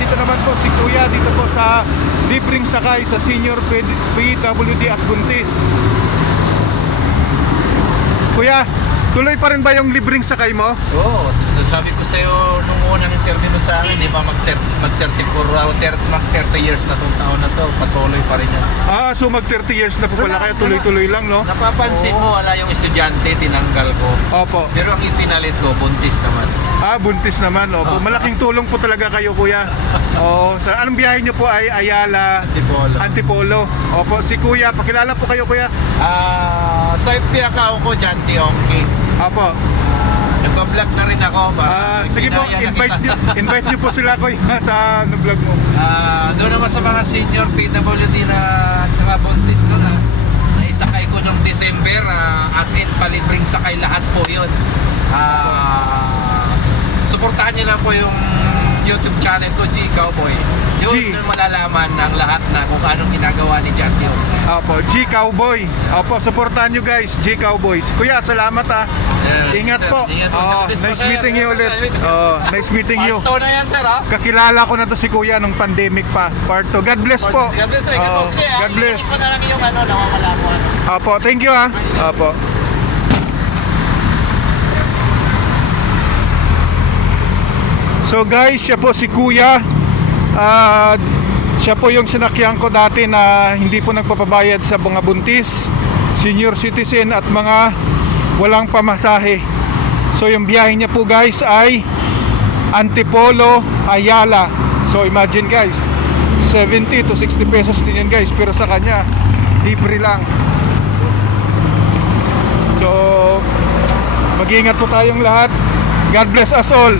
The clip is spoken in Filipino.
nandito naman po si Kuya dito po sa libreng sakay sa Senior PWD at Buntis. Kuya, tuloy pa rin ba yung libreng sakay mo? Oo, sabi ko sa'yo nung unang interview mo sa akin, di ba mag, mag 34, uh, ter- mag 30 years na tong taon na to, patuloy pa rin yan. Ah, so mag 30 years na po pala kaya tuloy-tuloy lang, no? Napapansin mo, wala yung estudyante, tinanggal ko. Opo. Pero ang ipinalit ko, buntis naman. Ah, buntis naman. Opo. Oh. Malaking tulong po talaga kayo, kuya. Oo. Sa anong biyahe niyo po ay Ayala, Antipolo. Antipolo. Opo, si kuya. Pakilala po kayo, kuya. Ah, sa ipiyakaw ko dyan, Tiongki. Opo. Nagpa-vlog na rin ako. Ah, sige po, Ginaya na invite kita. niyo, invite niyo po sila, kuya, sa ano, vlog mo. Ah, doon naman sa mga senior PWD na at saka buntis doon na naisakay ko nung December ah, as in palibreng sakay lahat po yun. Ah, suportahan niyo lang po yung YouTube channel ko, G Cowboy. Doon G. nyo malalaman ng lahat na kung anong ginagawa ni John Dio. Opo, G Cowboy. Opo, supportahan niyo guys, G Cowboys. Kuya, salamat ah. Yeah, Ingat sir. po. Ingat po. Po, nice sir. meeting you ulit. Po. Oh, nice meeting you. Parto na yan, sir, ha? Kakilala ko na to si kuya nung pandemic pa. Part 2. God bless po. God bless, sir. God Oo, bless. Sige, God bless. iingit ko na lang yung ano, nawawala mo. Ano. Opo, thank you ah. Opo. So guys, siya po si Kuya. Ah, siya po yung sinakyan ko dati na hindi po nagpapabayad sa mga buntis, senior citizen at mga walang pamasahe. So yung biyahe niya po guys ay Antipolo, Ayala. So imagine guys, 70 to 60 pesos din yan guys. Pero sa kanya, libre lang. So, mag-ingat po tayong lahat. God bless us all.